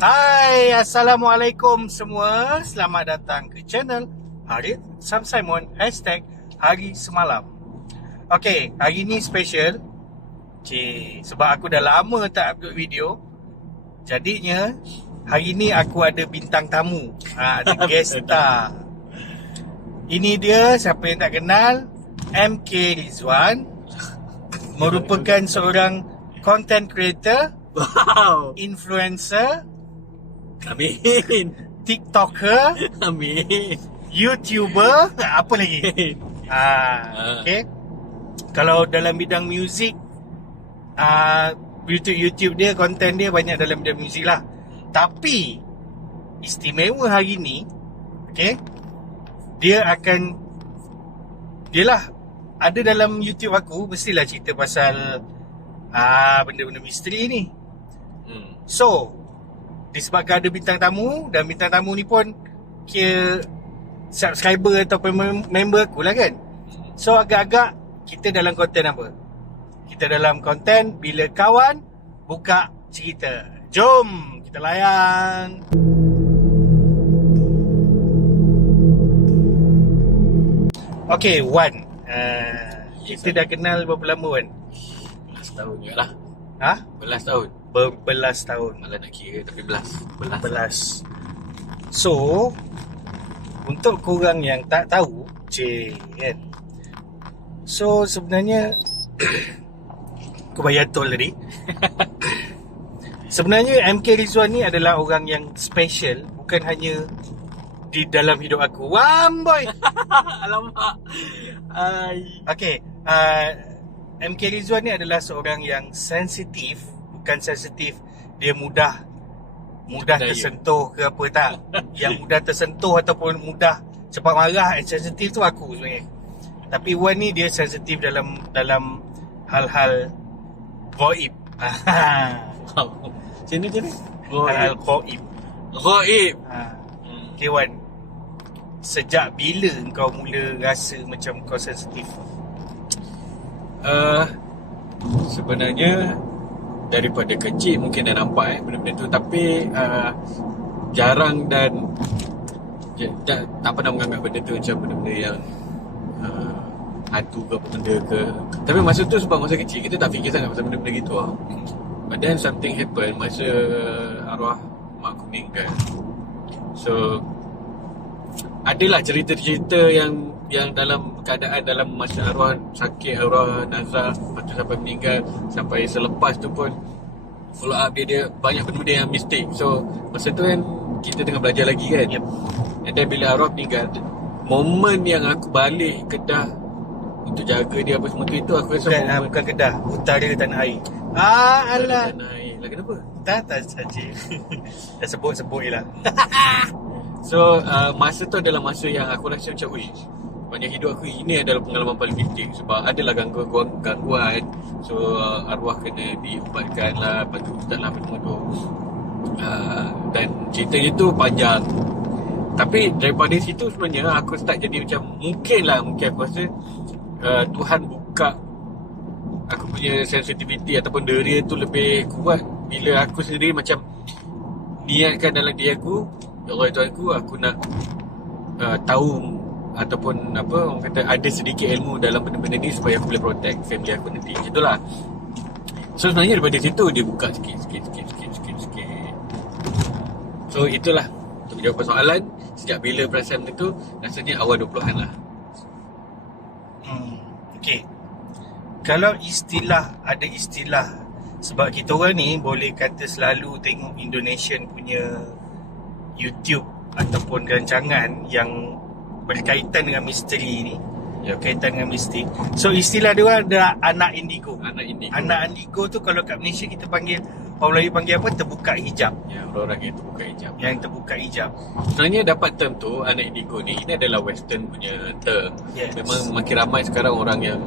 Hai, Assalamualaikum semua. Selamat datang ke channel Harith Sam Simon #Hari Semalam. Okay, hari ni special. Sebab aku dah lama tak upload video. Jadinya hari ni aku ada bintang tamu, ada guest star. Ini dia, siapa yang tak kenal, MK Rizwan. Merupakan seorang content creator, Wow. influencer, Amin. TikToker, Amin. YouTuber, apa lagi? Okay. Kalau dalam bidang muzik, YouTube dia, konten dia banyak dalam bidang muzik lah. Tapi istimewa hari ni, okay, dia lah ada dalam YouTube aku, mestilah cerita pasal benda-benda misteri ni. So disebabkan ada bintang tamu, dan bintang tamu ni pun kira subscriber ataupun member aku lah kan. So agak-agak kita dalam konten apa? Kita dalam konten bila kawan buka cerita. Jom kita layan. Okay, Wan, kita dah kenal berapa lama, Wan? 11 tahun je lah. 11 tahun. Berbelas tahun. Malah nak kira tapi belas. So, untuk korang yang tak tahu, kan. So sebenarnya aku bayar tol tadi. Sebenarnya MK Rizwan ni adalah orang yang special, bukan hanya di dalam hidup aku. Boy. Alamak. Okay, MK Rizwan ni adalah seorang yang sensitif. Bukan sensitif, dia mudah tersentuh ke apa tak. Yang mudah tersentuh ataupun mudah cepat marah, sensitif tu aku sebenarnya. Tapi Wan ni dia sensitif dalam hal-hal gaib. Wow. Sini. Hal-hal gaib. Gaib. Okay, Wan, sejak bila kau mula rasa macam kau sensitif? Sebenarnya daripada kecil mungkin dah nampak benda-benda tu, tapi jarang dan tak pernah menganggap benda tu macam benda-benda yang hantu ke apa benda ke. Tapi masa tu sebab masa kecil kita tak fikir sangat pasal benda-benda gitu lah. But then something happen masa arwah mak aku meninggal. So adalah cerita-cerita yang dalam keadaan dalam masa arwah sakit, arwah nazar, lepas tu sampai meninggal, sampai selepas tu pun follow up dia banyak benda-benda yang mistik. So masa tu kan kita tengah belajar lagi kan. Yep. And then bila arwah meninggal, momen yang aku balik Kedah untuk jaga dia apa semua tu, itu aku rasa Bukan Kedah, utara Tanah Air. Alah. Tanah Air lah, kenapa? Tak saja. Dah sebut-sebut je lah. So masa tu adalah masa yang aku rasa macam banyak hidup aku ini adalah pengalaman paling penting. Sebab adalah gangguan. So arwah kena diubatkan lah, lepas tu ustaz lah apa semua tu. Dan cerita itu panjang. Tapi daripada situ sebenarnya aku start jadi macam mungkin aku rasa Tuhan buka aku punya sensitivity ataupun deria tu lebih kuat bila aku sendiri macam niatkan dalam diri aku, ya Allah Tuhan aku nak tahu ataupun apa orang kata ada sedikit ilmu dalam benda-benda ni supaya aku boleh protect family aku nanti. Macam itulah. So sebenarnya daripada situ dia buka sikit. So itulah untuk menjawab soalan, sejak bila perasaan itu, rasanya awal 20-an lah. Okay, kalau ada istilah, sebab kita orang ni boleh kata selalu tengok Indonesian punya YouTube ataupun rancangan yang berkaitan dengan misteri ni, berkaitan dengan mistik. So istilah dia orang adalah anak indigo. Anak indigo tu kalau kat Malaysia kita panggil, orang Melayu panggil apa? Terbuka hijab. Ya, orang-orang yang terbuka hijab. Yang terbuka hijab. Sebenarnya dapat term tu, anak indigo ni, ini adalah western punya term. Yes. Memang makin ramai sekarang orang yang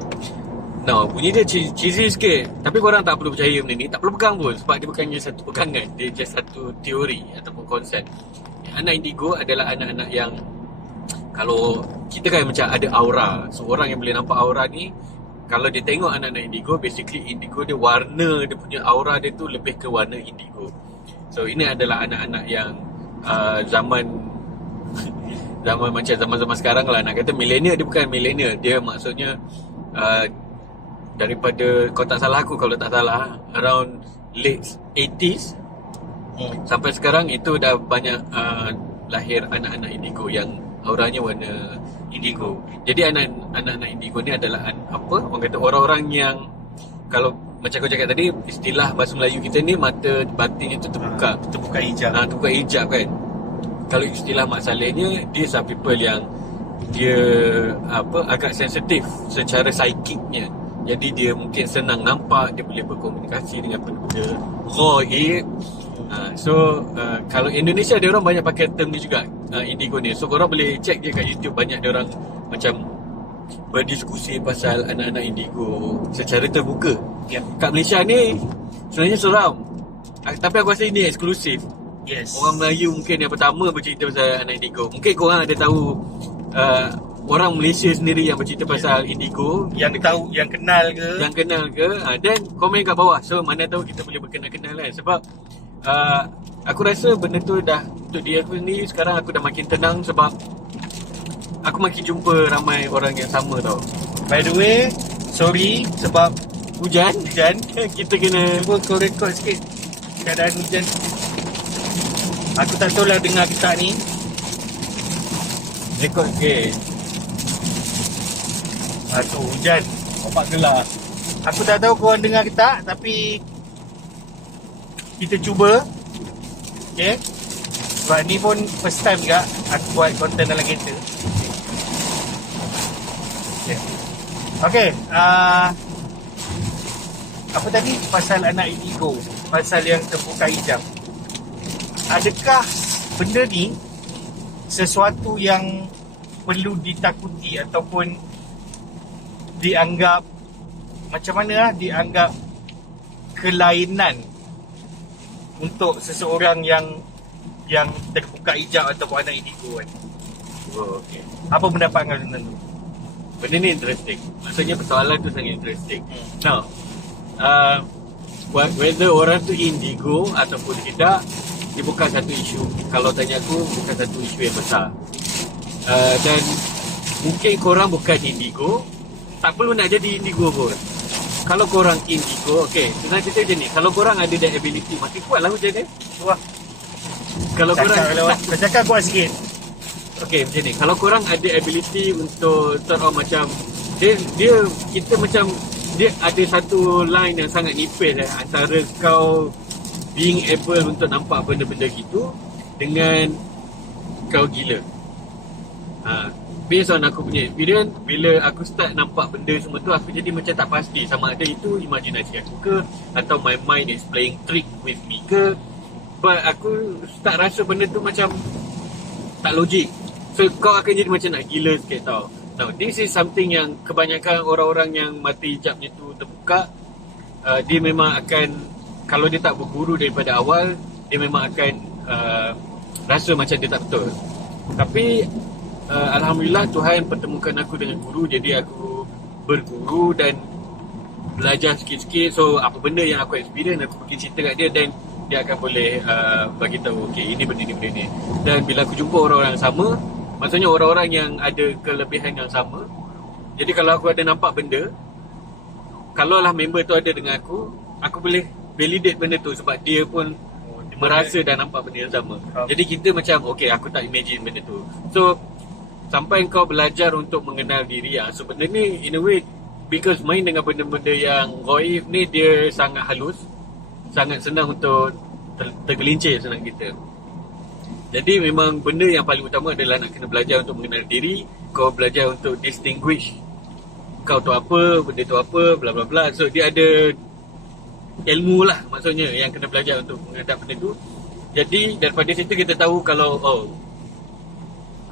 bunyi dia cheesy sikit, tapi korang tak perlu percaya benda ni, tak perlu pegang pun, sebab dia bukannya satu pegangan, dia just satu teori ataupun konsep. Anak indigo adalah anak-anak yang kalau kita kan macam ada aura. So orang yang boleh nampak aura ni, kalau dia tengok anak-anak indigo, basically indigo dia warna, dia punya aura dia tu lebih ke warna indigo. So ini adalah anak-anak yang zaman zaman macam zaman-zaman sekarang lah. Nak kata millennial, dia bukan millennial, dia maksudnya daripada, kalau tak salah aku, kalau tak salah around late 80s sampai sekarang, itu dah banyak lahir anak-anak indigo yang auranya warna indigo. Jadi anak-anak indigo ni adalah apa, orang kata orang-orang yang, kalau macam kau cakap tadi, istilah bahasa Melayu kita ni, mata batin itu terbuka. Terbuka hijab. Terbuka hijab kan. Kalau istilah Mak Salehnya, these are people yang dia agak sensitif secara psikiknya. Jadi dia mungkin senang nampak, dia boleh berkomunikasi dengan benda-benda gaib. Kalau Indonesia, dia orang banyak pakai term ni juga, indigo ni. So korang boleh check je kat YouTube, banyak dia orang macam berdiskusi pasal anak-anak indigo secara terbuka. Kat Malaysia ni sebenarnya seram, tapi aku rasa ini eksklusif. Yes. Orang Melayu mungkin yang pertama bercerita pasal anak indigo. Mungkin korang ada tahu orang Malaysia sendiri yang bercerita pasal indigo, Yang tahu, yang kenal ke? Dan komen kat bawah. So mana tahu kita boleh berkenal-kenal kan. Sebab aku rasa benda tu dah, untuk diri aku sendiri sekarang, aku dah makin tenang sebab aku makin jumpa ramai orang yang sama tau. By the way, sorry sebab Hujan kita kena cuba kau rekod sikit keadaan hujan. Aku tak tahu lah dengar ke tak ni. rekod sikit. Tu hujan. Opak gelap. Aku tak tahu korang dengar ke tak, tapi kita cuba. Okay. Sebab ni pun first time juga aku buat konten dalam kereta. Okay. Apa tadi? Pasal anak indigo, pasal yang terbuka hijab. Adakah benda ni sesuatu yang perlu ditakuti ataupun dianggap macam mana lah, dianggap kelainan untuk seseorang yang terbuka hijab ataupun anak indigo kan? Okay. Apa pendapat kau tentang tu? Benda ni interesting. Maksudnya persoalan tu sangat interesting. Now, whether orang tu indigo ataupun tidak, dia bukan satu isu. Kalau tanya aku, bukan satu isu yang besar. Dan mungkin korang bukan indigo, tak perlu nak jadi indigo pun. Kalau korang indigo, okay, senang cerita macam ni, kalau korang ada that ability, makin kuat lah macam ni. Wah, Kalau korang kau cakap kuat sikit. okay, macam ni, kalau korang ada ability untuk sort of macam kita macam, dia ada satu line yang sangat nipis antara kau being able untuk nampak benda-benda gitu dengan kau gila. Based on aku punya experience, bila aku start nampak benda semua tu, aku jadi macam tak pasti sama ada itu imajinasi aku ke, atau my mind is playing trick with me ke. But aku start rasa benda tu macam tak logik. So kau akan jadi macam nak gila sikit tau. Now this is something yang kebanyakan orang-orang yang mata hijabnya tu terbuka, dia memang akan, kalau dia tak berguru daripada awal, dia memang akan rasa macam dia tak betul. Tapi Alhamdulillah Tuhan pertemukan aku dengan guru, jadi aku berguru dan belajar sikit-sikit. So apa benda yang aku experience, aku pergi cerita kat dia, dan dia akan boleh bagi tahu, okay, ini benda ni. Dan bila aku jumpa orang-orang yang sama, maksudnya orang-orang yang ada kelebihan yang sama, jadi kalau aku ada nampak benda, kalau lah member tu ada dengan aku boleh validate benda tu sebab dia pun merasa dah nampak benda yang sama. Jadi kita macam, okay, aku tak imagine benda tu. So sampai kau belajar untuk mengenal diri, so benda ni in a way, because main dengan benda-benda yang gaib ni, dia sangat halus, sangat senang untuk tergelincir, senang kita. Jadi memang benda yang paling utama adalah nak kena belajar untuk mengenal diri. Kau belajar untuk distinguish kau tu apa, benda tu apa, bla bla bla. So dia ada ilmu lah maksudnya yang kena belajar untuk menghadap benda tu. Jadi daripada situ kita tahu kalau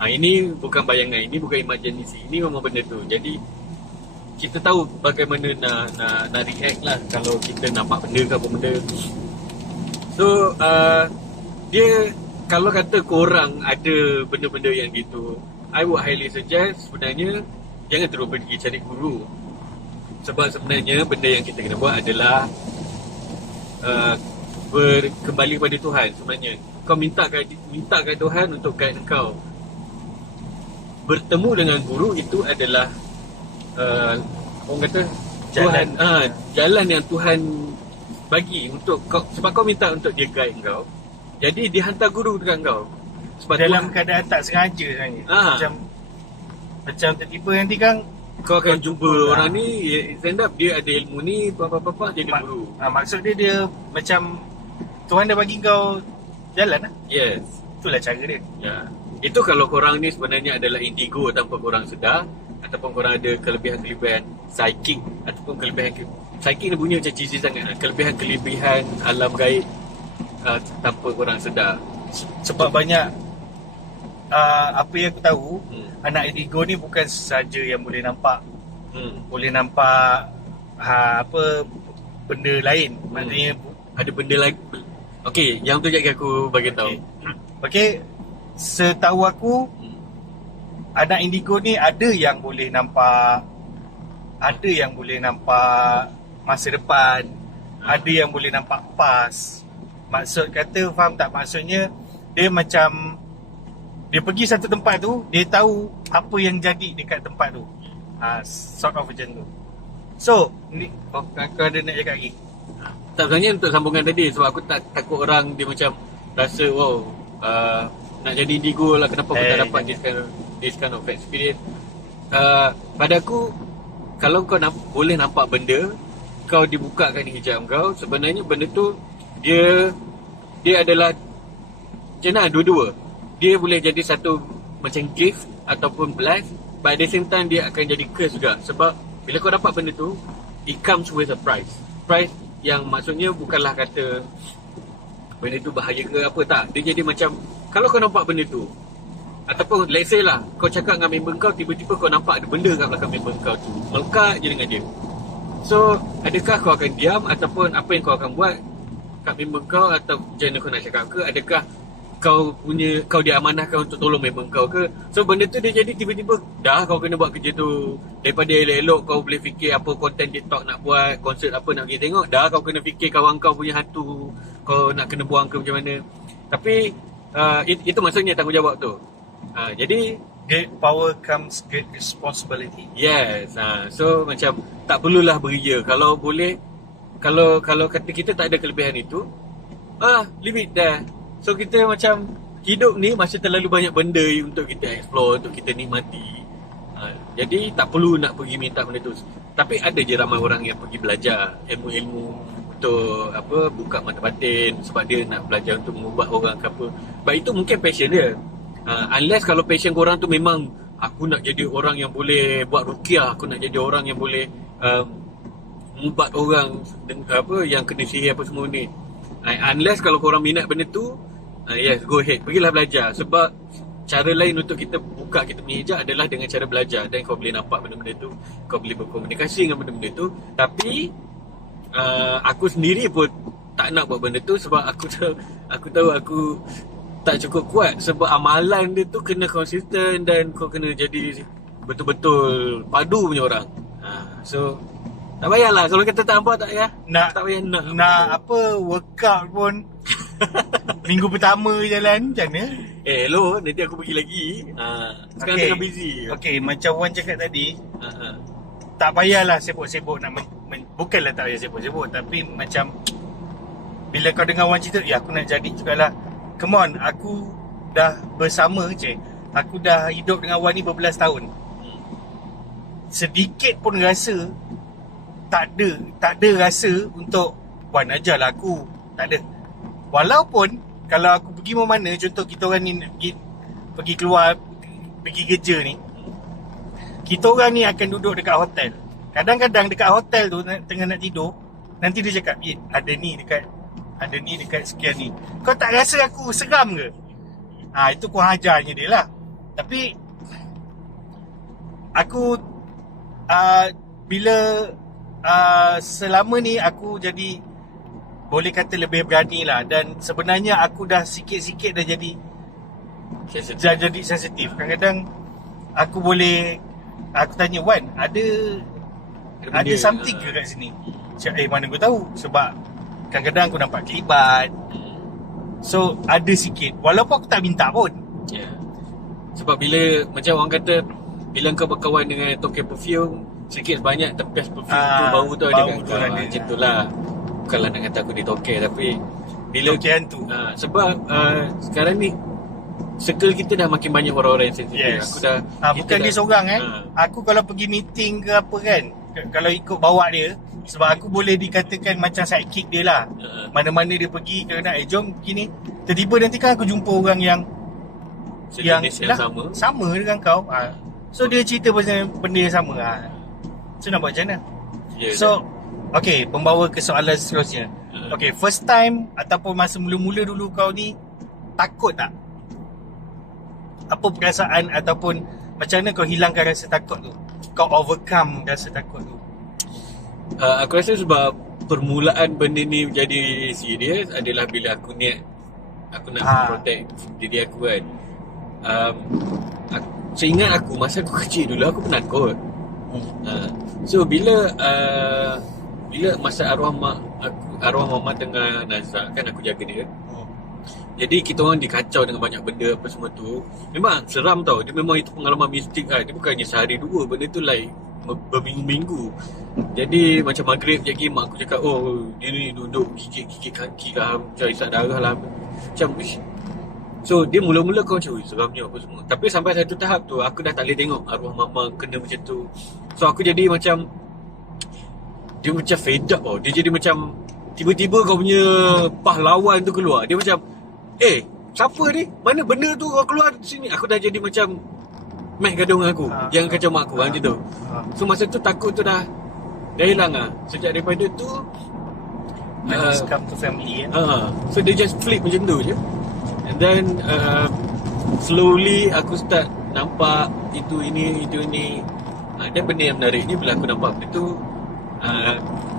ini bukan bayangan, ini bukan imajinasi, ini memang benda tu. Jadi kita tahu bagaimana nak react lah kalau kita nampak benda ke apa benda. So dia, kalau kata korang ada benda-benda yang gitu, I would highly suggest sebenarnya jangan terus pergi cari guru. Sebab sebenarnya benda yang kita kena buat adalah kembali pada Tuhan sebenarnya. Kau minta kat Tuhan untuk guide engkau. Bertemu dengan guru itu adalah orang kata Tuhan, jalan yang Tuhan bagi untuk kau, sebab kau minta untuk dia guide engkau. Jadi dia hantar guru dekat engkau. Sebab dalam Tuhan, keadaan tak sengaja sebenarnya. Macam tiba-tiba nanti kan kau akan jumpa lah. orang ni stand up, dia ada ilmu ni apa-apa jadi guru. Maksud dia macam Tuhan dah bagi kau jalan lah. Yes. Itulah cara dia. Ya. Itu kalau korang ni sebenarnya adalah indigo tanpa korang sedar, ataupun korang ada kelebihan-kelebihan psychic, ataupun kelebihan psychic ni bunyi macam cheesy sangat. Kelebihan-kelebihan alam gaib tanpa korang sedar. Sebab banyak apa yang aku tahu, anak indigo ni bukan saja yang boleh nampak, boleh nampak apa benda lain. Maknanya ada benda lain. Okey, yang tu jadi aku bagi tahu. Okey, setahu aku anak indigo ni ada yang boleh nampak, ada yang boleh nampak masa depan, ada yang boleh nampak past. Maksud kata, faham tak? Maksudnya dia macam dia pergi satu tempat tu, dia tahu apa yang jadi dekat tempat tu. Sort of macam tu. So, ni kau ada nak cakap lagi? Tak, sebenarnya untuk sambungan tadi, sebab aku takut orang dia macam rasa wow, nak jadi indigo lah, kenapa aku tak dapat this kind of experience. Pada aku, kalau kau boleh nampak benda, kau dibukakan hijab kau, sebenarnya benda tu dia adalah macam mana, dua-dua. Dia boleh jadi satu macam gift ataupun bless, but at the same time dia akan jadi curse juga. Sebab bila kau dapat benda tu, it comes with a price. Price yang maksudnya bukanlah kata benda tu bahaya ke apa, tak. Dia jadi macam, kalau kau nampak benda tu, ataupun let's say lah, kau cakap dengan member kau, tiba-tiba kau nampak ada benda kat belakang member kau tu, melekat je dengan dia. So, adakah kau akan diam, ataupun apa yang kau akan buat kat member kau, atau macam mana kau nak cakap ke? Adakah kau diamanahkan untuk tolong member kau ke? So benda tu dia jadi tiba-tiba dah kau kena buat kerja tu. Daripada elok-elok kau boleh fikir apa konten TikTok nak buat, konsert apa nak pergi tengok, dah kau kena fikir kawan kau punya hantu, kau nak kena buang ke macam mana. Tapi itu maksudnya tanggungjawab tu. Jadi great power comes great responsibility. yes, so macam tak perlulah beria. Kalau boleh, kalau kata kita tak ada kelebihan itu, leave it there. So kita macam hidup ni masih terlalu banyak benda untuk kita explore, untuk kita nikmati. Jadi tak perlu nak pergi minta benda tu. Tapi ada je ramai orang yang pergi belajar ilmu-ilmu untuk apa, buka mata batin, sebab dia nak belajar untuk mengubah orang ke apa. But itu mungkin passion dia. Unless kalau passion korang tu memang aku nak jadi orang yang boleh buat ruqyah, aku nak jadi orang yang boleh mengubat orang apa yang kena sihir apa semua ni. Unless kalau korang minat benda tu, yes, go ahead, pergilah belajar. Sebab cara lain untuk kita buka kita punya hijab adalah dengan cara belajar. Dan kau boleh nampak benda-benda tu, kau boleh berkomunikasi dengan benda-benda tu. Tapi aku sendiri pun tak nak buat benda tu, sebab aku tahu aku tak cukup kuat. Sebab amalan dia tu kena konsisten, dan kau kena jadi betul-betul padu punya orang. So tak payahlah, kalau kita tak nampak tak payah. Tak payah nak apa workout pun minggu pertama jalan macam mana? Hello, nanti aku pergi lagi. Sekarang tengah busy. Okay, macam Wan cakap tadi, tak payahlah sibuk-sibuk nak bukanlah tak payah sibuk-sibuk, tapi macam bila kau dengar Wan cerita, ya aku nak jadi jugalah. Come on, aku dah bersama je. Aku dah hidup dengan Wan ni berbelas tahun. Sedikit pun rasa tak ada rasa untuk Wan ajarlah aku. Tak ada. Walaupun kalau aku pergi mana, contoh kita orang ni pergi keluar, pergi kerja ni, kita orang ni akan duduk dekat hotel. Kadang-kadang dekat hotel tu tengah nak tidur, nanti dia cakap, ada ni dekat sekian ni. Kau tak rasa aku seram ke? Itu kurang ajarnya dia lah. Tapi aku bila selama ni aku jadi, boleh kata lebih berani lah. Dan sebenarnya aku dah sikit-sikit dah jadi sensitif. Kadang-kadang aku tanya Wan, ada something ke kat sini? Cakap, mana aku tahu. Sebab Kadang-kadang aku nampak kelibat. So ada sikit, walaupun aku tak minta pun. Ya. Sebab bila macam orang kata, bila kau berkawan dengan tokek perfume, sikit sebanyak tepes perfume tu, bau tu ada bau kat tu kau. ada. Macam tu lah. Bukanlah nak kata aku di tokek, tapi bila Tokek hantu. sebab sekarang ni circle kita dah makin banyak orang-orang yang sensitif. Yes. Aku dah Bukan dia seorang Aku kalau pergi meeting ke apa kan, kalau ikut bawa dia, sebab aku boleh dikatakan macam sidekick dia lah. Mana-mana dia pergi, kadang-kadang jom begini. Tiba-tiba nanti kan aku jumpa orang yang sejenis yang sama dengan kau. So dia cerita pasal benda yang sama. So nak buat macam mana? Yeah, So okay, membawa ke soalan seterusnya. Okay, first time ataupun masa mula-mula dulu kau ni takut tak? Apa perasaan ataupun macam mana kau hilangkan rasa takut tu? Kau overcome rasa takut tu? aku rasa sebab permulaan benda ni menjadi serius adalah bila aku niat aku nak protect diri aku kan. Seingat aku masa aku kecil dulu aku penakut. So bila masa arwah mama tengah nazak kan, aku jaga dia. Jadi kita orang dikacau dengan banyak benda apa semua tu. Memang seram tau. Dia memang itu pengalaman mistik kan. Dia bukannya sehari dua. Benda tu like berminggu-minggu. Jadi macam maghrib lagi mak aku cakap, oh dia ni duduk gigit kaki lah, macam isap darah lah. Macam so dia mula-mula kau macam seramnya apa semua. Tapi sampai satu tahap tu aku dah tak boleh tengok arwah mama kena macam tu. So aku jadi macam, dia macam fed up tau. Dia jadi macam tiba-tiba kau punya pahlawan tu keluar. Dia macam, siapa ni? Mana benda tu kau keluar sini? Aku dah jadi macam meh gaduh dengan aku. Yang kacau mak aku macam tu. So masa tu takut tu dah hilang lah. Sejak daripada tu It's come to family so dia just flip macam tu je. And then slowly aku start nampak itu ini. Dan benda yang menarik ni bila aku nampak benda tu,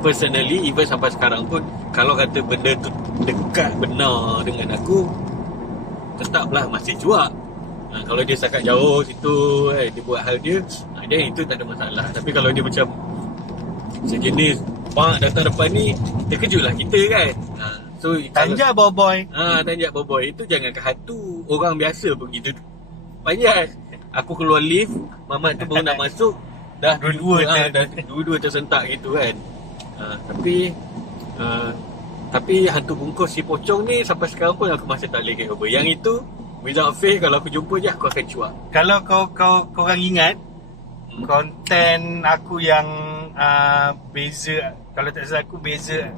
personally even sampai sekarang pun, kalau kata benda tu dekat benar dengan aku, tetaplah masih cuak. Kalau dia sangat jauh situ, dia buat hal dia, then itu tak ada masalah. Tapi kalau dia macam sejenis datang depan ni, terkejutlah kita kan. So Tanja boy. Tanja boy itu jangan ke hantu. Orang biasa pun gitu. Panjat. Aku keluar lift, mamat tu baru nak masuk, dah dua-dua tersentak gitu kan. Tapi hantu bungkus si pocong ni sampai sekarang pun aku masih tak boleh get over. Yang itu without faith, kalau aku jumpa je aku akan cuak. Kalau korang ingat konten aku yang beza, kalau tak salah aku beza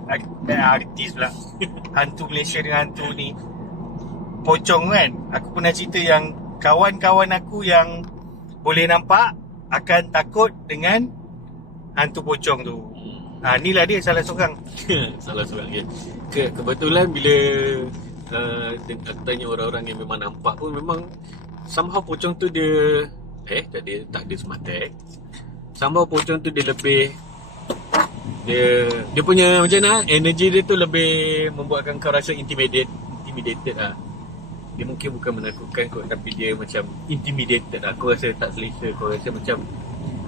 artis pula. Hantu Malaysia dengan hantu ni pocong kan. Aku pernah cerita yang kawan-kawan aku yang boleh nampak akan takut dengan hantu pocong tu. Inilah dia salah seorang. Salah seorang je. Kebetulan bila aku tanya orang-orang yang memang nampak pun, memang somehow pocong tu dia tak ada sematek. Somehow pocong tu dia lebih, dia punya macam mana, energy dia tu lebih membuatkan kau rasa intimidated lah. Dia mungkin bukan menakutkan kot, tapi dia macam intimidated lah. Aku rasa tak selesa. Kau rasa macam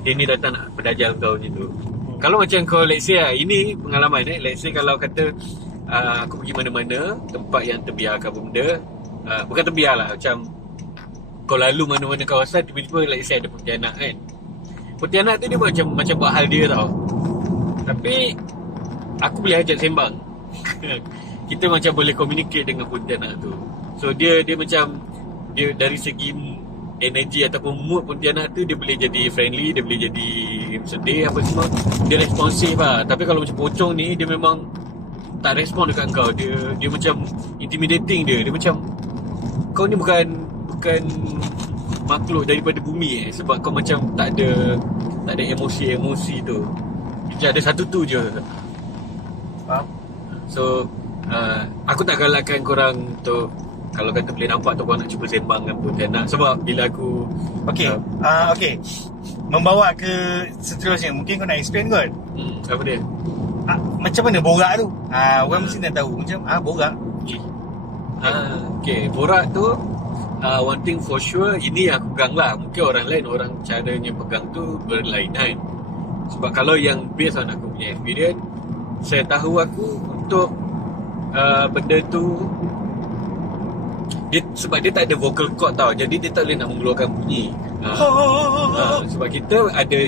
dia ni datang nak berdajal kau macam tu. Kalau macam kau, let's say ini pengalaman let's say kalau kata aku pergi mana-mana tempat yang terbiar ke benda, bukan terbiar lah, macam kau lalu mana-mana kawasan, tiba-tiba let's say ada pontianak kan. Pontianak tu dia macam buat hal dia tau. Tapi aku boleh ajak sembang. Kita macam boleh communicate dengan pontianak tu. So dia macam, dia dari segi energi ataupun mood pontianak tu, dia boleh jadi friendly, dia boleh jadi sedih apa semua, dia responsif lah. Tapi kalau macam pocong ni, dia memang tak respon dekat kau. Dia macam intimidating. Dia macam kau ni bukan makhluk daripada bumi sebab kau macam tak ada emosi tu. Dia ada satu tu je. Faham? So aku tak galakkan korang tu, kalau kata boleh nampak tu korang nak cuba sembang dengan pontianak. Sebab bila aku Okay, membawa ke seterusnya, mungkin kau nak explain kot. Apa dia? Macam mana borak tu? Orang mesti nak tahu macam borak. Okay, borak tu one thing for sure, ini aku pegang lah. Mungkin orang lain, orang caranya pegang tu berlainan. Sebab kalau yang based on aku punya experience, saya tahu aku untuk benda tu sebab dia tak ada vocal cord tau, jadi dia tak boleh nak mengeluarkan bunyi. Sebab kita ada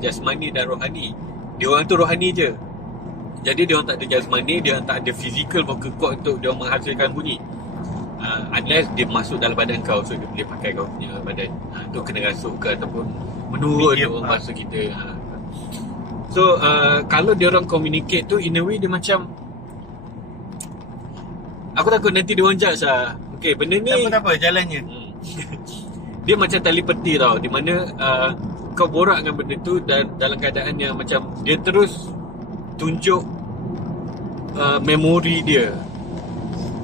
jasmani dan rohani. Dia orang tu rohani je. Jadi dia orang tak ada jasmani, dia orang tak ada physical vocal cord untuk dia orang menghasilkan bunyi. Unless dia masuk dalam badan kau, so dia boleh pakai kau punya badan. Tu kena rasuk ke ataupun menurut dia orang bahasa kita. So kalau dia orang communicate tu in a way dia macam, aku takut nanti dia orang judge lah. Okay, benda ni Tak apa, jalannya. Dia macam telepati tau, di mana kau borak dengan benda tu dan dalam keadaan yang macam dia terus tunjuk memori dia.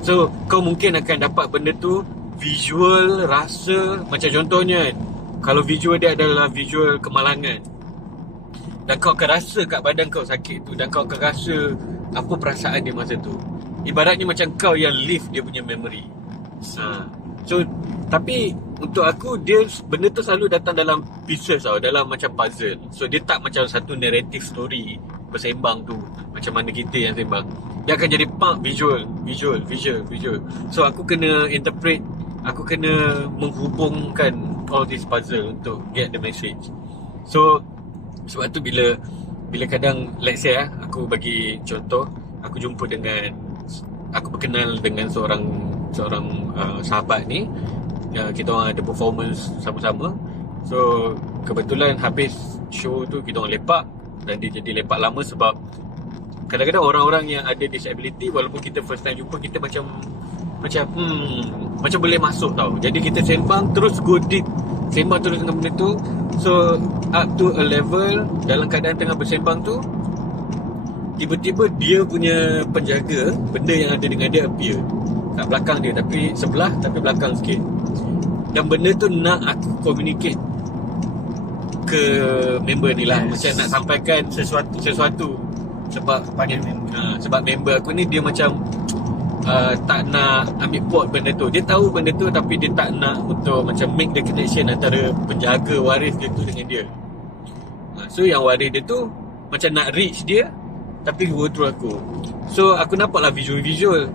So kau mungkin akan dapat benda tu visual, rasa. Macam contohnya, kalau visual dia adalah visual kemalangan, dan kau akan rasa kat badan kau sakit tu, dan kau akan rasa apa perasaan dia masa tu. Ibaratnya macam kau yang live dia punya memory. So tapi untuk aku, benda tu selalu datang dalam pieces tau, dalam macam puzzle. So dia tak macam satu narrative story bersembang tu macam mana kita yang sembang. Dia akan jadi visual. So aku kena interpret, aku kena menghubungkan all this puzzle untuk get the message. So sebab tu bila kadang, let's say aku bagi contoh, aku berkenal dengan seorang sahabat ni, kita orang ada performance sama-sama. So kebetulan habis show tu kita orang lepak, dan dia jadi lepak lama sebab kadang-kadang orang-orang yang ada disability, walaupun kita first time jumpa, kita macam boleh masuk tau. Jadi kita sembang terus, go deep, sembang terus dengan benda tu. So up to a level, dalam keadaan tengah bersembang tu, tiba-tiba dia punya penjaga, benda yang ada dengan dia appear kat belakang dia, tapi sebelah, tapi belakang sikit. Dan benda tu nak aku communicate ke member ni lah, macam nak sampaikan sesuatu. Sebab member aku ni dia macam tak nak ambil pot benda tu. Dia tahu benda tu, tapi dia tak nak untuk macam make the connection antara penjaga waris dia tu dengan dia. So yang waris dia tu macam nak reach dia, tapi go through aku. So aku nampaklah visual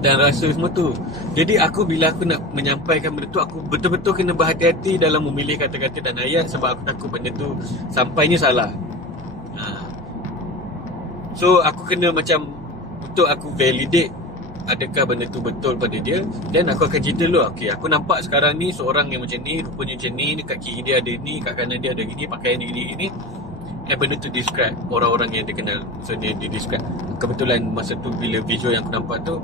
dan rasa semua tu. Jadi bila aku nak menyampaikan benda tu, aku betul-betul kena berhati-hati dalam memilih kata-kata dan ayat, sebab aku takut benda tu sampainya salah. So aku kena macam, untuk aku validate adakah benda tu betul pada dia, dan aku akan cerita dulu. Okay, aku nampak sekarang ni seorang yang macam ni, rupanya macam ni, kat kiri dia ada ni, kat kanan dia ada gini, pakaian dia gini. Benda tu describe orang-orang yang dia kenal. So dia describe. Kebetulan masa tu bila visual yang aku nampak tu,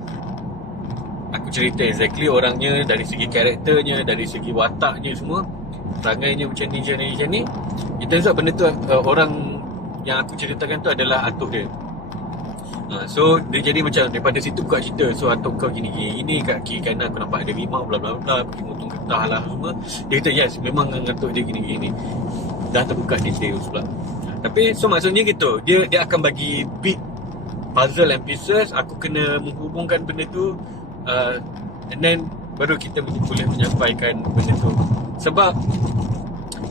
aku cerita exactly orangnya, dari segi karakternya, dari segi wataknya semua, perangainya macam ni. It turns out benda tu orang yang aku ceritakan tu adalah atuk dia. So dia jadi macam daripada situ buka cerita. So atuk kau gini, kat kiri kanan aku nampak ada rimau, bla bla bla, pergi motong getah lah semua. Dia kata yes, memang atuk dia gini. Dah terbuka detail pula. Tapi so maksudnya gitu, dia akan bagi big puzzle and pieces. Aku kena menghubungkan benda tu, and then baru kita boleh menyampaikan benda tu. Sebab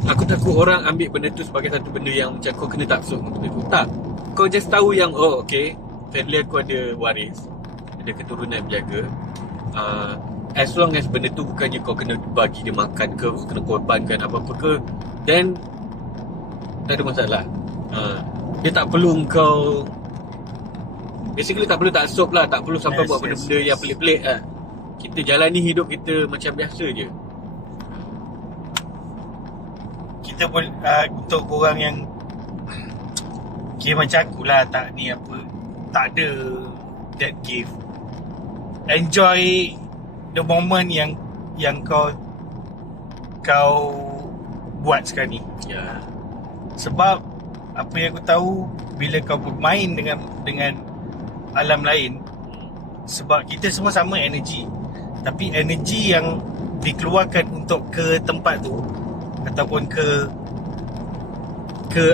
aku takut orang ambil benda tu sebagai satu benda yang macam kau kena taksub benda tu. Tak, kau just tahu yang okay, family aku ada waris, ada keturunan berjaga. As long as benda tu bukannya kau kena bagi dia makan ke, kena korbankan apa-apa ke, then tak ada masalah. Dia tak perlu kau, basically tak perlu taksub lah, tak perlu sampai buat benda-benda yang pelik-pelik lah. Kita jalani hidup kita macam biasa je. Kita pun untuk orang yang kira macam aku lah, tak ni apa, tak ada that gift, enjoy the moment yang kau buat sekarang ni. Sebab apa yang aku tahu, bila kau bermain dengan alam lain, sebab kita semua sama energi, tapi energi yang dikeluarkan untuk ke tempat tu ataupun ke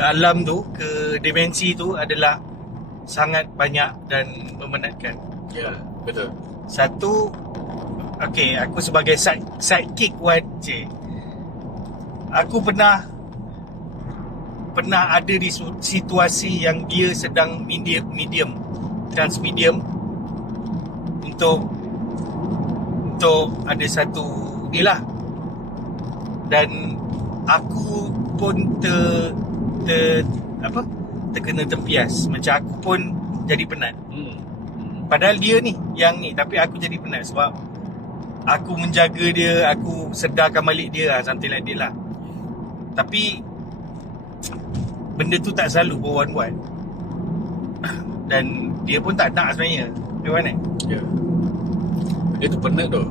alam tu, ke dimensi tu adalah sangat banyak dan memenatkan. Ya, betul. Satu, okay, aku sebagai sidekick aku pernah ada di situasi yang dia sedang medium, transmedium, untuk ada satu ni lah. Dan aku pun terkena tempias. Macam aku pun jadi penat. Padahal dia ni yang ni, tapi aku jadi penat sebab aku menjaga dia, aku sedarkan balik dia lah, something like that lah. Tapi benda tu tak selalu Wawan buat. Dan dia pun tak nak sebenarnya. Dia mana? Ya. Dia tu penat tu.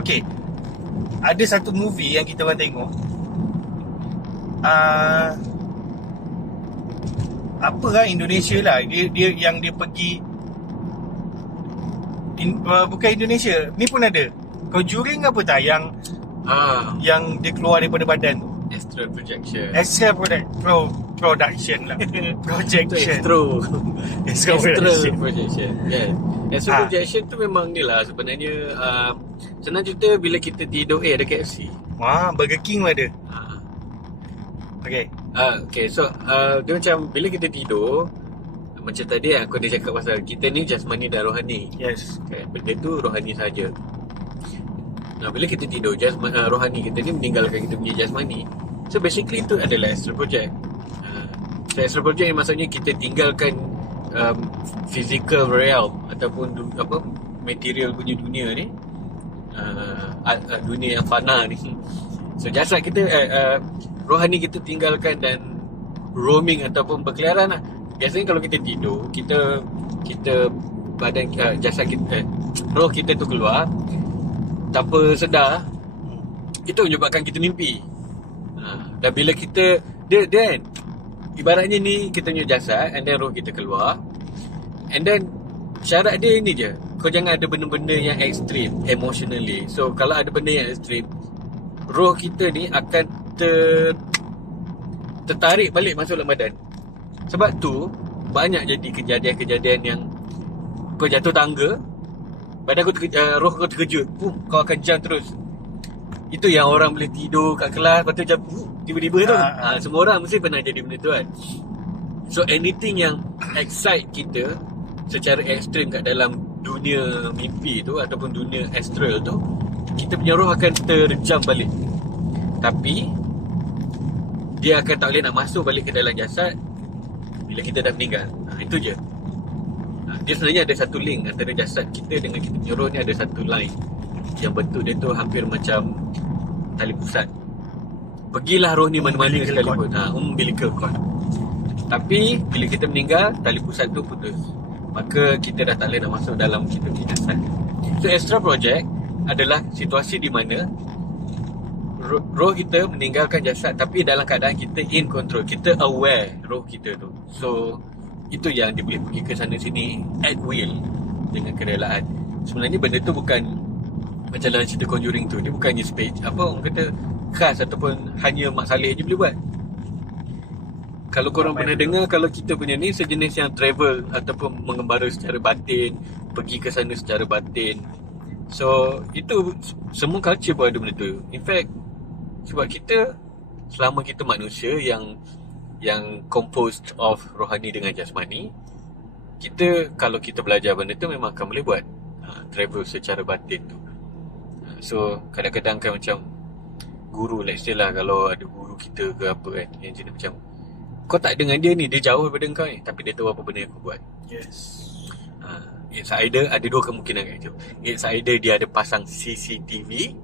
Okay, ada satu movie yang kita orang tengok, apa lah, Indonesia lah. Dia yang dia pergi bukan Indonesia, ni pun ada Conjuring apa tak, yang dia keluar daripada badan tu, Astral projection. Astral production lah. Projection. Astral projection. projection. Yeah. Astral projection tu memang ni lah sebenarnya. Senang cerita, bila kita tidur, ada KFC. Burger King pun ada. Okay. Okay, so dia macam bila kita tidur, macam tadi aku dah cakap pasal kita ni jasmani dan rohani. Yes. Okay, benda tu rohani saja. Nah, bila kita tidur, rohani kita ni meninggalkan kita punya jasmani. So basically itu adalah astral project. So astral project ni maksudnya kita tinggalkan physical realm ataupun material punya dunia ni, dunia yang fana ni. So jasad kita, rohani kita tinggalkan dan roaming ataupun berkeliaran lah. Biasanya kalau kita tidur, kita badan, jasad kita, roh kita tu keluar tanpa sedar. Itu menyebabkan kita mimpi. Dan bila kita dia kan, ibaratnya ni kita punya jasad, and then roh kita keluar, and then syarat dia ni je, kau jangan ada benda-benda yang ekstrim emotionally. So kalau ada benda yang ekstrim, roh kita ni akan tertarik balik masuk dalam badan. Sebab tu banyak jadi kejadian-kejadian yang kau jatuh tangga, badan kau roh kau terkejut, kau akan jam terus. Itu yang orang boleh tidur kat kelas, lepas tu jam tiba-tiba tu. Semua orang mesti pernah jadi benda tu kan. So anything yang excite kita secara ekstrim kat dalam dunia mimpi tu ataupun dunia astral tu, kita punya roh akan terjam balik. Tapi dia akan tak boleh nak masuk balik ke dalam jasad bila kita dah meninggal. Itu je. Dia sebenarnya ada satu link antara jasad kita dengan kita punya roh ni, ada satu line yang bentuk dia tu hampir macam tali pusat. Pergilah roh ni mana-mana sekalipun, umbilical cord. Tapi bila kita meninggal, tali pusat tu putus, maka kita dah tak boleh nak masuk dalam kita punya jasad. So astral project adalah situasi di mana roh kita meninggalkan jasad, tapi dalam keadaan kita in control, kita aware roh kita tu. So itu yang dia boleh pergi ke sana sini at will, dengan kerelaan. Sebenarnya benda tu bukan macam dalam cerita Conjuring tu, dia bukannya orang kata khas ataupun hanya Mak Saleh je boleh buat. Kalau korang pernah dengar, kalau kita punya ni sejenis yang travel ataupun mengembara secara batin, pergi ke sana secara batin. So itu semua culture pun ada benda tu. In fact, sebab kita, selama kita manusia yang composed of rohani dengan jasmani, kita kalau kita belajar benda tu memang akan boleh buat travel secara batin tu. So kadang-kadang kan macam guru, let's say lah, kalau ada guru kita ke apa kan, yang jenis macam kau tak dengan dia ni, dia jauh daripada kau ni, tapi dia tahu apa benda yang kau buat. Yes. It's either, ada dua kemungkinan kat situ. It's either dia ada pasang CCTV,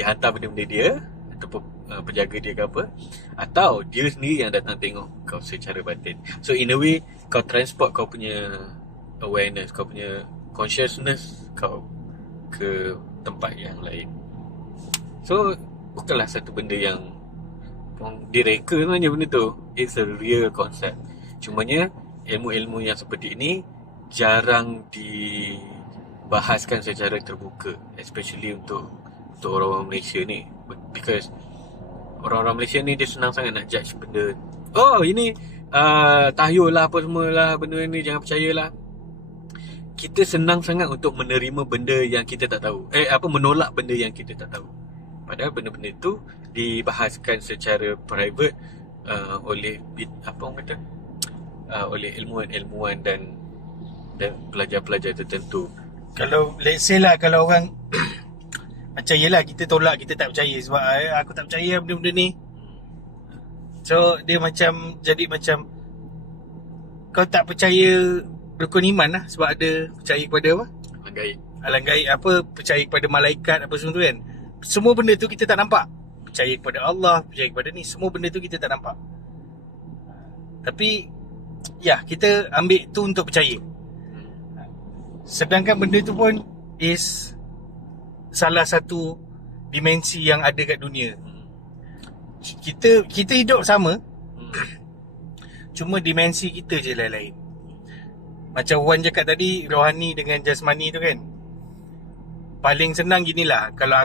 dia hantar benda-benda dia ataupun penjaga dia ke apa, atau dia sendiri yang datang tengok kau secara batin. So in a way, kau transport kau punya awareness, kau punya consciousness kau ke tempat yang lain. So bukanlah satu benda yang direka sebenarnya benda tu. It's a real concept. Cumanya ilmu-ilmu yang seperti ini jarang dibahaskan secara terbuka, especially untuk orang-orang Malaysia ni. Because orang-orang Malaysia ni dia senang sangat nak judge benda. Oh ini tahyul lah, apa semua lah, benda ni jangan percayalah. Kita senang sangat untuk menerima benda yang kita tak tahu, menolak benda yang kita tak tahu. Padahal benda-benda tu dibahaskan secara private oleh oleh ilmuwan-ilmuwan dan pelajar-pelajar tertentu. Kalau let's say lah, kalau orang macam yelah kita tolak, kita tak percaya sebab aku tak percaya benda-benda ni. So dia macam jadi macam kau tak percaya rukun iman lah, sebab ada percaya kepada apa? Gaib. Alam gaib, apa, percaya kepada malaikat apa semua tu kan. Semua benda tu kita tak nampak. Percaya kepada Allah, percaya kepada ni, semua benda tu kita tak nampak. Tapi ya, kita ambil tu untuk percaya. Sedangkan benda tu pun is salah satu dimensi yang ada kat dunia. Kita hidup sama, cuma dimensi kita je lain-lain. Macam Wan cakap tadi, rohani dengan jasmani tu kan. Paling senang ginilah, kalau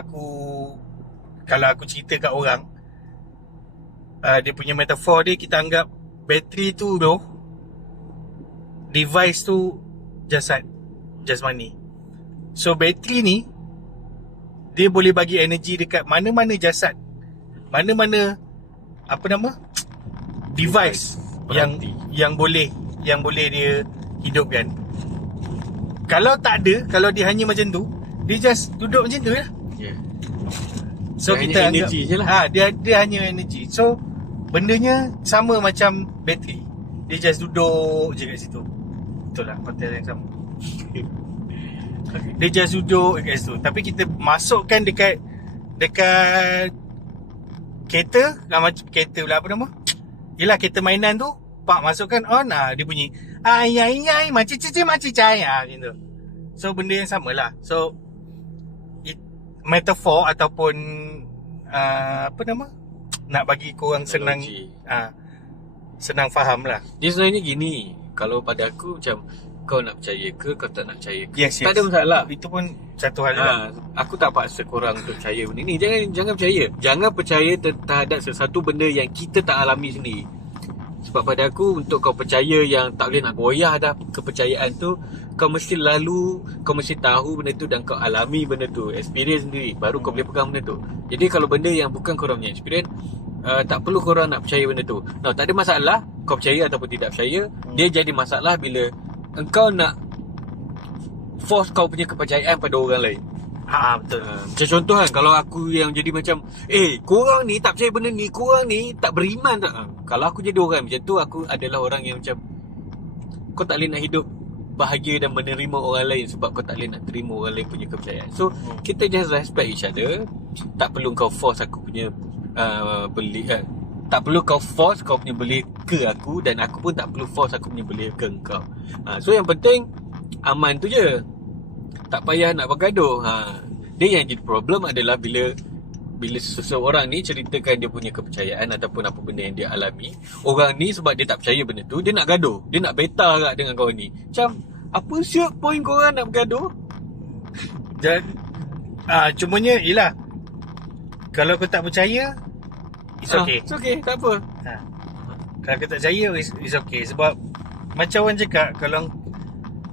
aku cerita kat orang, dia punya metafor dia, kita anggap bateri tu roh, device tu jasmani. So bateri ni dia boleh bagi energi dekat mana-mana jasad, mana-mana device yang boleh dia hidupkan. Kalau tak ada, kalau dia hanya macam tu, dia just duduk macam tu lah. So dia kita hanya anggap energi je lah. dia hanya energi. So bendanya sama macam bateri, dia just duduk je kat situ. Betul lah, hotel yang sama. Dia just duduk kat situ. Tapi kita masukkan dekat kereta, macam kereta pula apa nama, yelah kereta mainan tu, pak masukkan on, dia bunyi ai macam macam tu. So benda yang sama lah. So metafor ataupun nak bagi korang senang senang faham lah. Dia sebenarnya gini, kalau pada aku macam kau nak percaya ke, kau tak nak percaya ke, Yes. tak ada masalah. Itu pun satu hal lah. Aku tak paksa korang untuk percaya benda ni. Jangan percaya. Jangan percaya terhadap sesuatu benda yang kita tak alami sendiri. Sebab pada aku, untuk kau percaya yang tak boleh nak goyah dah kepercayaan tu, kau mesti tahu benda tu dan kau alami benda tu, experience sendiri, baru kau boleh pegang benda tu. Jadi kalau benda yang bukan korang punya experience, tak perlu korang nak percaya benda tu. Tak ada masalah kau percaya ataupun tidak percaya. Dia jadi masalah bila engkau nak force kau punya kepercayaan pada orang lain. Betul. Macam contoh kan, kalau aku yang jadi macam korang ni tak percaya benda ni, korang ni tak beriman tak? Kalau aku jadi orang macam tu, aku adalah orang yang macam, kau tak boleh nak hidup bahagia dan menerima orang lain sebab kau tak boleh nak terima orang lain punya kepercayaan. So kita just respect each other. Tak perlu kau force aku punya beli, tak perlu kau force kau punya beli ke aku, dan aku pun tak perlu force aku punya beli ke engkau. So yang penting aman tu je, tak payah nak bergaduh. Dia yang jadi problem adalah bila seseorang ni ceritakan dia punya kepercayaan ataupun apa benda yang dia alami, orang ni sebab dia tak percaya benda tu, dia nak gaduh, dia nak beta kat dengan kawan ni. Macam apa siap point korang nak bergaduh? Dan cumanya ialah, kalau kau tak percaya, it's okay. It's okay, tak apa. Kalau kau tak percaya, it's okay. Sebab macam orang cakap, kalau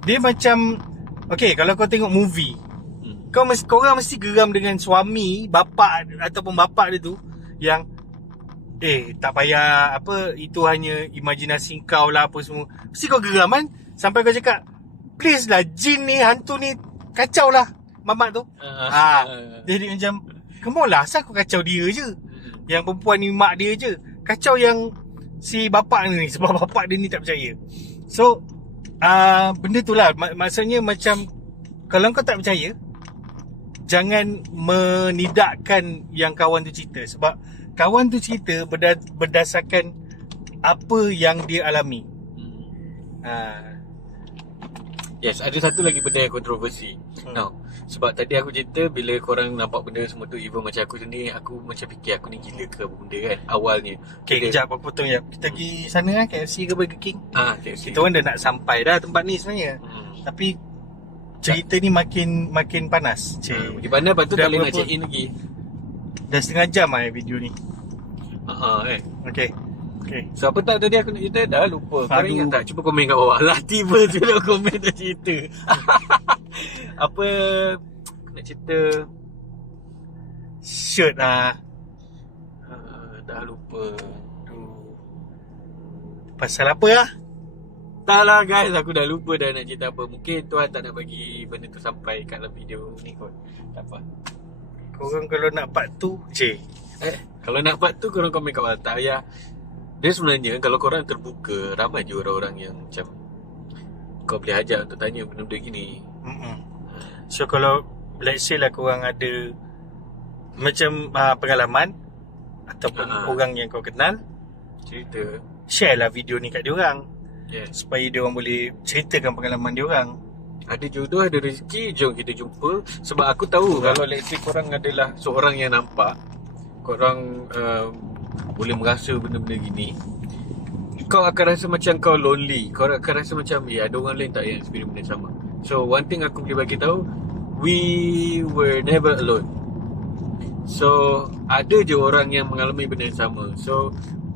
dia macam, okay, kalau kau tengok movie, korang mesti geram dengan suami, bapa ataupun bapa dia tu yang tak payah itu hanya imajinasi kau lah apa semua. Mesti kau geram kan, sampai kau cakap, please lah, jin ni, hantu ni kacau lah mamak tu. Jadi macam, come on lah, asal kau kacau dia je, yang perempuan ni mak dia je, kacau yang si bapa ni sebab bapa dia ni tak percaya. So benda tu lah, maksudnya macam, kalau kau tak percaya, jangan menidakkan yang kawan tu cerita. Sebab kawan tu cerita berdasarkan apa yang dia alami. Yes, ada satu lagi benda yang kontroversi. Sebab tadi aku cerita, bila korang nampak benda semua tu, even macam aku sendiri, aku macam fikir aku ni gila ke apa benda kan awalnya. Okay, kejap aku potong je. Kita pergi sana kan, KFC ke Burger King. KFC. Kita orang dah nak sampai dah tempat ni sebenarnya. Tapi cerita ni makin panas. Di mana lepas tu tak boleh nak check in lagi. Dah setengah jam video ni. Okay. So apa tak tadi aku nak cerita, dah lupa. Kau ingat tak? Cuba komen kat bawah lah. Tiba je nak komen dah cerita. Apa aku nak cerita? Shoot lah. Dah lupa. Pasal apa lah? Tak lah guys, aku dah lupa dah nak cerita apa. Mungkin Tuhan tak nak bagi benda tu sampai kat dalam video ni kot. Tak apa. Korang kalau nak part tu Kalau nak part tu korang komen kat bawah. Tak payah. Dia sebenarnya kalau korang terbuka, ramai je orang-orang yang macam kau boleh ajak untuk tanya benda-benda gini. So kalau let's say lah korang ada macam pengalaman ataupun orang yang kau kenal, Cerita. share lah video ni kat diorang Yes. supaya diorang boleh ceritakan pengalaman diorang. Ada jodoh, ada rezeki, jom kita jumpa. Sebab aku tahu kalau let's say korang adalah seorang yang nampak, korang boleh merasa benda-benda gini, kau akan rasa macam kau lonely. Kau akan rasa macam ada orang lain tak yang experience benda sama. So one thing aku boleh bagi tahu, we were never alone. So ada je orang yang mengalami benda yang sama. So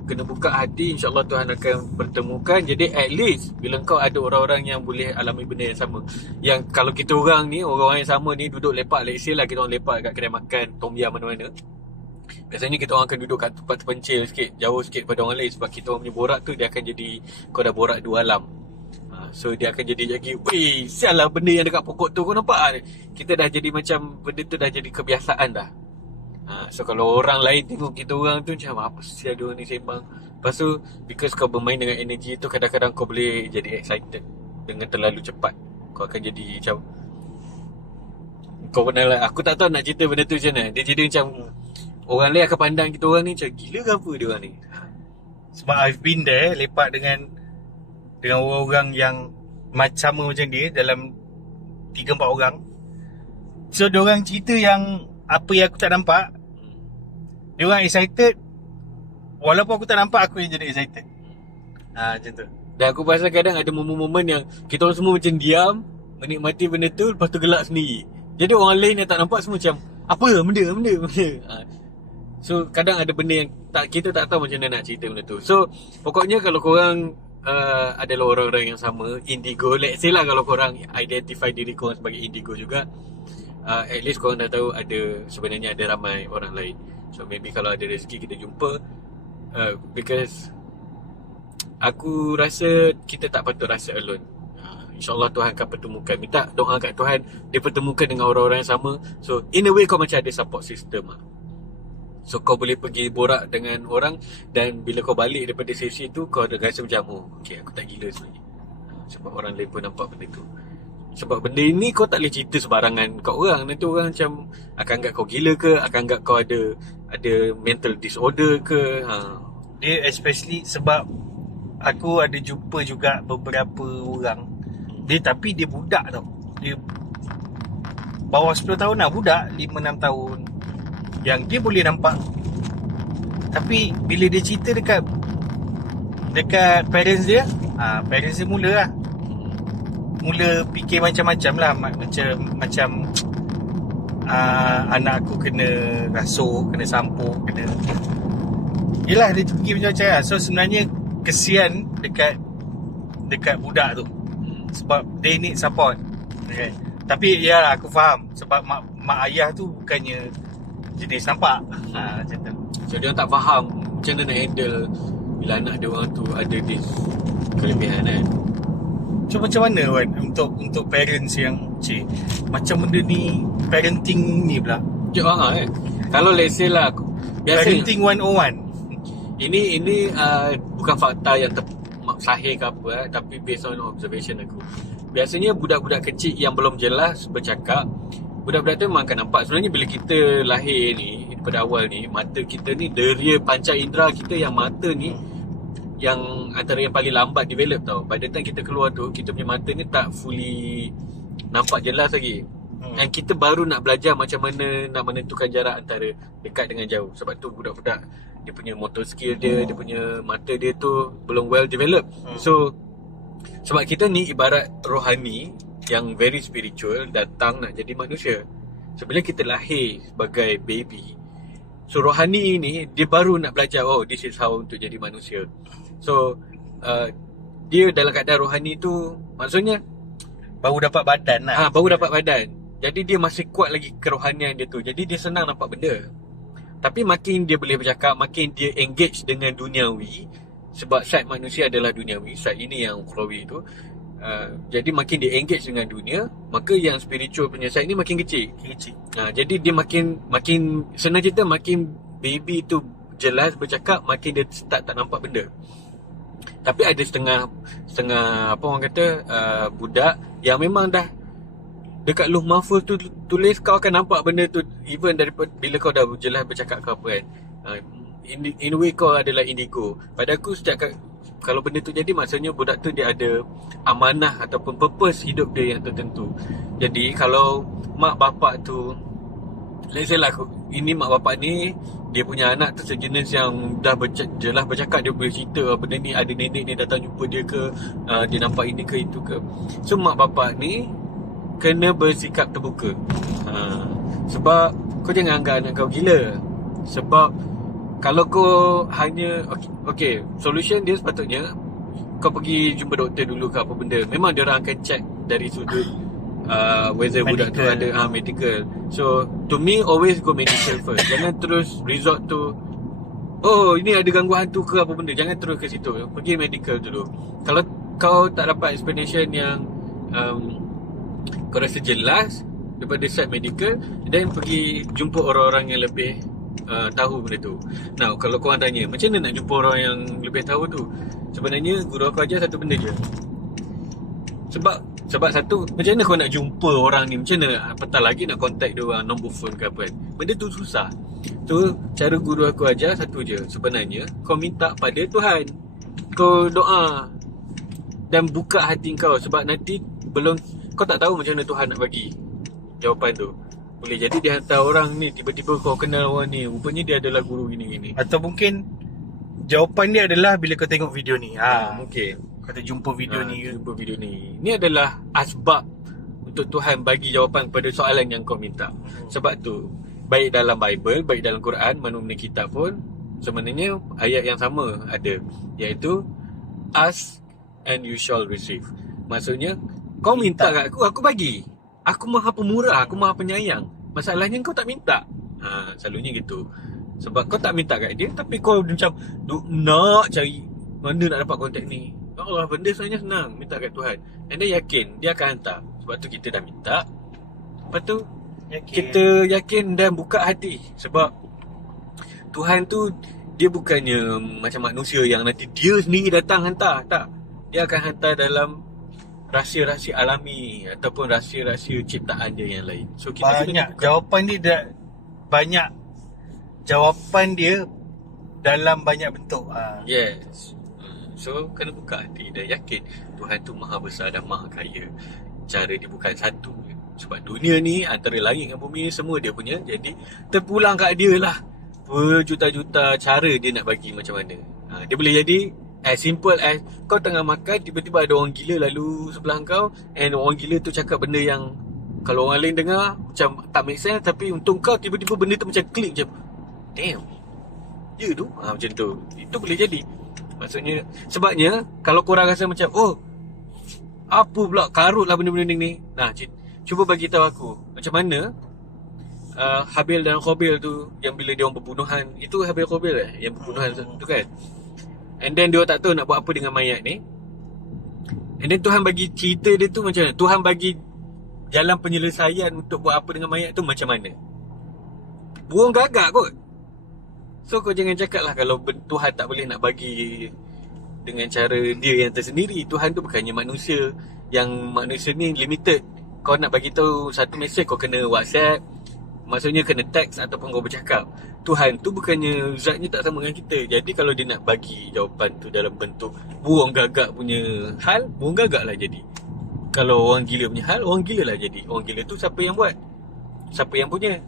kena buka hati, insyaAllah Tuhan akan pertemukan. Jadi at least bila kau ada orang-orang yang boleh alami benda yang sama, yang kalau kita orang ni, orang-orang yang sama ni duduk lepak, let's say lah kita orang lepak kat kedai makan tom yum mana-mana, biasanya kita orang akan duduk kat tempat terpencil sikit, jauh sikit pada orang lain. Sebab kita orang punya borak tu dia akan jadi, kau dah borak 2 alam. So dia akan jadi weh, sial lah benda yang dekat pokok tu, kau nampak? Kita dah jadi macam, benda tu dah jadi kebiasaan dah. So kalau orang lain tengok kita orang tu macam apa sih ada orang ni sembang. Lepas tu because kau bermain dengan energi tu, kadang-kadang kau boleh jadi excited dengan terlalu cepat. Kau akan jadi macam, kau pernah lah, aku tak tahu nak cerita benda tu macam mana. Dia jadi macam orang lain akan pandang kita orang ni macam gila ke apa dia orang ni. Sebab I've been there, lepak dengan orang-orang yang sama macam dia, dalam 3-4 orang. So diorang cerita yang apa yang aku tak nampak, diorang excited. Walaupun aku tak nampak, aku yang jadi excited. Macam tu. Dan aku perasan kadang ada momen-momen yang kita orang semua macam diam, menikmati benda tu, lepas tu gelak sendiri. Jadi orang lain yang tak nampak semua macam apa benda. So kadang ada benda yang kita tak tahu macam mana nak cerita benda tu. So pokoknya kalau korang adalah orang-orang yang sama, indigo, let's say lah kalau korang identify diri korang sebagai indigo juga, at least korang dah tahu sebenarnya ada ramai orang lain. So maybe kalau ada rezeki kita jumpa, because aku rasa kita tak patut rasa alone. InsyaAllah Tuhan akan pertemukan. Minta doa kat Tuhan, dia pertemukan dengan orang-orang yang sama. So in a way kau macam ada support system lah. So kau boleh pergi borak dengan orang, dan bila kau balik daripada sesi tu, kau dah rasa macam okay, aku tak gila sebenarnya. Sebab orang lain pun nampak benda tu. Sebab benda ni kau tak boleh cerita sebarangan kat orang. Nanti orang macam akan anggap kau gila ke, akan anggap kau ada mental disorder ke. Dia especially sebab aku ada jumpa juga beberapa orang, tapi dia budak tau. Dia bawah 10 tahun lah, budak 5-6 tahun, yang dia boleh nampak. Tapi bila dia cerita dekat parents dia, parents dia mula fikir macam-macam lah. Macam anak aku kena rasuk, kena sampuk, yelah, dia fikir macam-macam lah. So sebenarnya kesian dekat budak tu, sebab they need support, okay. Tapi ya aku faham, sebab mak ayah tu bukannya jenis nampak. Macam tu. So dia tak faham macam mana nak handle bila anak dia orang tu ada this kelebihan kan. So macam mana Wan untuk parents yang macam benda ni, parenting ni pula, Kalau let's say lah biasanya, parenting 101. Ini bukan fakta yang sahih ke apa, tapi based on observation aku. Biasanya budak-budak kecil yang belum jelas bercakap, budak-budak tu memang akan nampak. Sebenarnya bila kita lahir ni, pada awal ni, mata kita ni, deria panca indera kita yang mata ni, yang antara yang paling lambat develop tau. By the time kita keluar tu, kita punya mata ni tak fully nampak jelas lagi. Dan kita baru nak belajar macam mana nak menentukan jarak antara dekat dengan jauh. Sebab tu budak-budak, dia punya motor skill dia, dia punya mata dia tu belum well developed. So sebab kita ni ibarat rohani yang very spiritual, datang nak jadi manusia. So bila kita lahir sebagai baby, so rohani ni dia baru nak belajar, this is how untuk jadi manusia. So dia dalam keadaan rohani tu, maksudnya baru dapat badan lah. Baru dapat badan. Jadi dia masih kuat lagi kerohanian dia tu. Jadi dia senang nampak benda. Tapi makin dia boleh bercakap, makin dia engage dengan duniawi, Sebab side manusia adalah duniawi, side ini yang ukhrawi tu. Jadi makin dia engage dengan dunia, maka yang spiritual punya side ni makin kecil. Jadi dia makin senang cerita, makin baby tu jelas bercakap, makin dia start tak nampak benda. Tapi ada setengah apa orang kata, budak yang memang dah dekat luh mahfuz tu tulis, kau akan nampak benda tu even daripada bila kau dah jelas bercakap ke apa kan. In a way kau adalah indigo. Pada aku sejak kalau benda tu jadi, maksudnya budak tu dia ada amanah ataupun purpose hidup dia yang tertentu. Jadi kalau mak bapak tu, let's say lah, ini mak bapak ni dia punya anak tu sejenis yang dah jelas bercakap, dia boleh cerita benda ni, ada nenek ni datang jumpa dia ke, dia nampak ini ke itu ke. So mak bapak ni kena bersikap terbuka. Sebab kau jangan anggap anak kau gila. Sebab kalau kau hanya okay, solution dia sepatutnya kau pergi jumpa doktor dulu ke apa benda. Memang dia orang akan check dari sudut whether budak tu ada medical. So to me, always go medical first. Jangan terus resort to ini ada gangguan hantu ke apa benda. Jangan terus ke situ. Pergi medical dulu. Kalau kau tak dapat explanation yang kau rasa jelas daripada side medical, then pergi jumpa orang-orang yang lebih tahu benda tu. Now kalau korang tanya macam mana nak jumpa orang yang lebih tahu tu, sebenarnya guru aku ajar satu benda je. Sebab satu, macam mana kau nak jumpa orang ni, macam mana apatah lagi nak contact dia orang, nombor phone ke apa kan. Benda tu susah. Tu cara guru aku ajar satu je. Sebenarnya kau minta pada Tuhan, kau doa dan buka hati kau. Sebab nanti kau tak tahu macam mana Tuhan nak bagi jawapan tu. Boleh jadi dia hantar orang ni, tiba-tiba kau kenal orang ni, rupanya dia adalah guru gini-gini. Atau mungkin jawapan dia adalah bila kau tengok video ni. Mungkin kata jumpa video ni ke. Jumpa video ni. Ni adalah asbab untuk Tuhan bagi jawapan pada soalan yang kau minta. Sebab tu, baik dalam Bible, baik dalam Quran, mana-mana kitab pun, sebenarnya ayat yang sama ada, iaitu ask and you shall receive. Maksudnya kau minta kat aku bagi. Aku maha pemurah, aku maha penyayang. Masalahnya kau tak minta. Selalunya gitu. Sebab kau tak minta kat dia, tapi kau macam nak cari mana nak dapat kontak ni. Ya Allah, benda sebenarnya senang, minta kat Tuhan. And dia yakin dia akan hantar. Sebab tu kita dah minta. Lepas tu kita yakin dan buka hati. Sebab Tuhan tu dia bukannya macam manusia yang nanti dia sendiri datang hantar. Tak. Dia akan hantar dalam rahsia-rahsia alami ataupun rahsia-rahsia ciptaan dia yang lain. So kita banyak jawapan dia dalam banyak bentuk. Yes. So kena buka hati dan yakin Tuhan tu maha besar dan maha kaya. Cara dia bukan satu. Sebab dunia ni antara langit dengan bumi ni semua dia punya. Jadi terpulang kat dia lah berjuta-juta cara dia nak bagi macam mana. Dia boleh jadi as simple as kau tengah makan, tiba-tiba ada orang gila lalu sebelah kau, and orang gila tu cakap benda yang kalau orang lain dengar macam tak make sense, tapi untuk kau tiba-tiba benda tu macam klik macam damn, ya tu, macam tu. Itu boleh jadi. Maksudnya, sebabnya kalau korang rasa macam apa pula karut lah benda-benda ni, cuba bagi tahu aku macam mana Habil dan Qabil tu, yang bila dia orang berbunuhan, itu Habil Qabil yang berbunuhan tu kan. And then dia tak tahu nak buat apa dengan mayat ni. And then Tuhan bagi cerita dia tu macam mana, Tuhan bagi jalan penyelesaian untuk buat apa dengan mayat tu macam mana. Buang gagak kot. So kau jangan cakap lah kalau Tuhan tak boleh nak bagi dengan cara dia yang tersendiri. Tuhan tu bukannya manusia, yang manusia ni limited. Kau nak bagi tahu satu mesej, kau kena WhatsApp, maksudnya kena teks ataupun kau bercakap. Tuhan tu bukannya zatnya tak sama dengan kita. Jadi kalau dia nak bagi jawapan tu dalam bentuk buang gagak punya hal, buang gagak lah jadi. Kalau orang gila punya hal, orang gila lah jadi. Orang gila tu siapa yang buat? Siapa yang punya?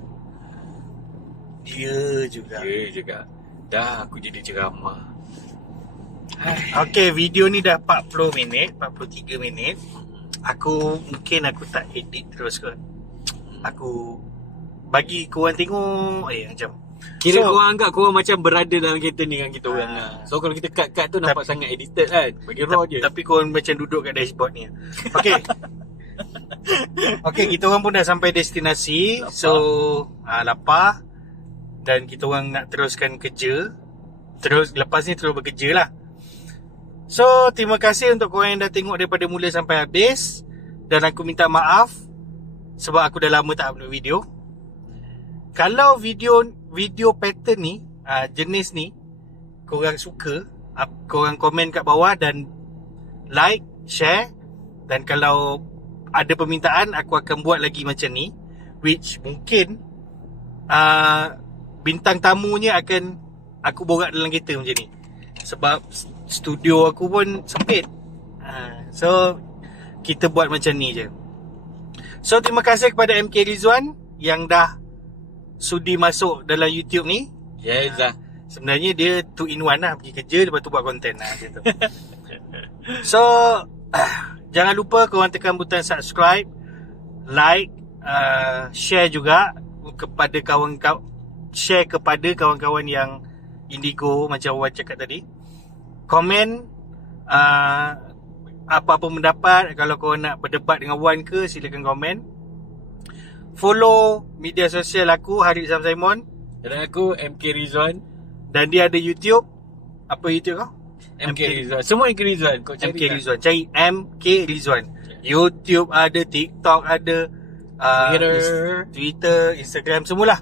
Dia juga. Dah aku jadi ceramah. Okay, video ni dah 40 minit, 43 minit. Aku tak edit terus kot. Aku bagi korang tengok macam kira korang anggap korang macam berada dalam kereta ni dengan kita orang lah. So kalau kita cut tu nampak sangat edited kan. Bagi raw je. Tapi korang macam duduk kat dashboard ni. Okay. Okay, kita orang pun dah sampai destinasi. Lapar. So lapar. Dan kita orang nak teruskan kerja. Lepas ni terus bekerja lah. So, terima kasih untuk korang yang dah tengok daripada mula sampai habis. Dan aku minta maaf sebab aku dah lama tak upload video. Kalau video pattern ni, jenis ni korang suka, korang komen kat bawah dan like, share. Dan kalau ada permintaan, aku akan buat lagi macam ni, which mungkin bintang tamunya akan aku borak dalam kereta macam ni, sebab studio aku pun sempit. So kita buat macam ni je. So terima kasih kepada MK Rizwan yang dah sudi masuk dalam YouTube ni. Yes lah. Sebenarnya dia 2 in 1 lah, pergi kerja lepas tu buat konten lah gitu. So jangan lupa korang tekan butang subscribe, like, share juga kepada kawan-kawan yang indigo macam Wan cakap tadi. Komen apa-apa pendapat. Kalau korang nak berdebat dengan Wan ke, silakan komen. Follow media sosial aku, Harith Samsaimon. Dan aku MK Rizwan. Dan dia ada YouTube. Apa YouTube kau? MK Rizwan. Semua MK Rizwan. Kau cari MK Rizwan. Cari MK Rizwan. YouTube ada, TikTok ada, Twitter, Instagram, semualah.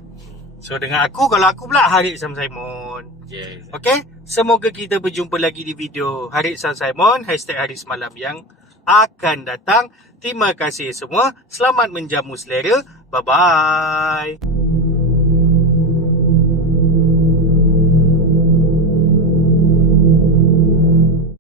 So dengan aku, kalau aku pula Harith Samsaimon. Yes. Okay, semoga kita berjumpa lagi di video Harith Samsaimon #Hari Semalam yang akan datang. Terima kasih semua. Selamat menjamu selera. Bye-bye.